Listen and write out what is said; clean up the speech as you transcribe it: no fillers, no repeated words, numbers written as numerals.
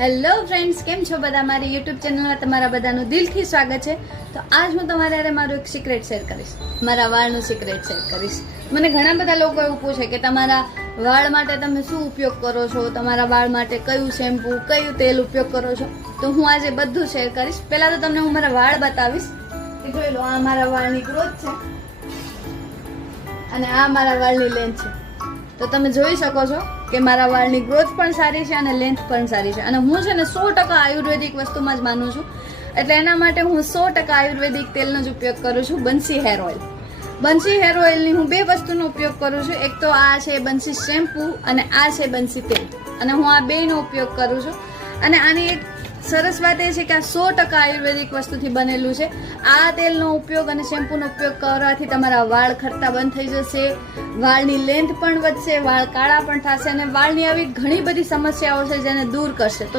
Hello friends, કેમ છો બધા? મારી યુટ્યુબ ચેનલમાં તમારા બધાનું દિલથી સ્વાગત છે. તો આજ હું તમારા હારે મારું એક સિક્રેટ શેર કરીશ, મારા વાળનું સિક્રેટ શેર કરીશ. મને ઘણા બધા લોકો એવું પૂછે કે તમારા વાળ માટે તમે શું ઉપયોગ કરો છો, તમારા વાળ માટે કયું શેમ્પૂ કયું તેલ ઉપયોગ કરો છો. તો હું આજે બધું શેર કરીશ. પહેલા તો તમને હું મારા વાળ બતાવીશ. જોઈ લો, આ મારા વાળની ગ્રોથ છે અને આ મારા વાળની લેન્થ છે. તો તમે જોઈ શકો છો કે મારા વાળની ગ્રોથ પણ સારી છે અને લેન્થ પણ સારી છે. અને હું છે ને 100% આયુર્વેદિક વસ્તુમાં જ માનું છું. એટલે એના માટે હું 100% આયુર્વેદિક તેલનો જ ઉપયોગ કરું છું, બંસી હેર ઓઇલ. બંસી હેર ઓઇલની હું 2 વસ્તુનો ઉપયોગ કરું છું. એક તો આ છે બંસી શેમ્પૂ અને આ છે બંસી તેલ. અને હું આ બેયનો ઉપયોગ કરું છું. અને આની એક સરસ વાત એ છે કે આ 100% આયુર્વેદિક વસ્તુથી બનેલું છે. આ તેલનો ઉપયોગ અને શેમ્પૂનો ઉપયોગ કરવાથી તમારા વાળ ખરતા બંધ થઈ જશે, વાળની લેન્થ પણ વધશે, વાળ કાળા પણ થશે અને વાળની આવી ઘણી બધી સમસ્યાઓ છે જેને દૂર કરશે. તો